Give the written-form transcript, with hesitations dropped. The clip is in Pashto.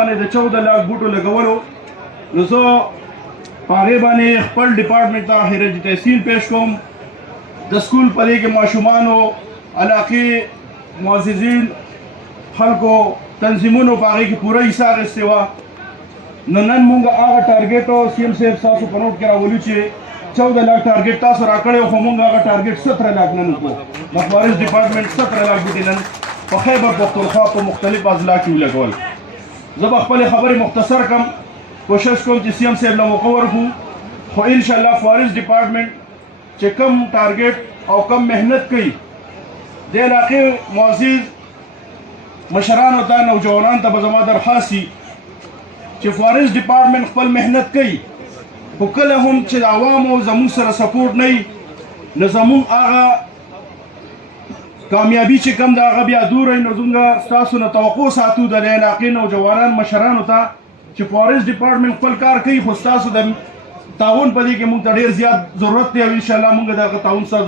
باندې د 14 लाख بوټو لګولو نو زه په هغې باندې خپل ډپارټمنټ ته خیرجي تحصیل پیش کوم د سکول په دې کې ماشومانو علاقې معززین خلکو تنظیمونو په هغې کې پوره حصه اخیستې وه نو نن مونږ هغه ټارګېټ سی ایم صاحب ستاسو په نوټ کې راولو چې 14 लाख ټارګېټ تاسو راکړی خو مونږ هغه ټارګېټ 17 लाख نن وکړو د فارسټ ډپارټمنټ 17 लाख بوټي نن په خیبر پښتونخوا په مختلف اضلاع کې ولګول زه به خپلې خبرې مختصر کم کوشش کوم چې سی ایم صاحب له موقع ورکړو خو انشاءالله فارسټ ډپارټمنټ چې کم ټارګېټ او کم محنت کوي د علاقې معزز مشرانو ته نوجوانانو ته به زما درخواست وي چې فارسټ ډپارټمنټ خپل محنت کوي خو کله هم چې د عوامو زموږ سره سپورټ نه وي نو زموږ هغه کامیابی چې کم د هغه بیا دور نو زموږ ستاسو نه توقع ساتو د علاقې نوجوانان مشرانو ته چې فارسټ ډپارټمنټ خپل کار کوي خو ستاسو د تعاون په دې کې موږ ته ډېر زیات ضرورت دی او انشاءالله موږ د هغه تعاون سره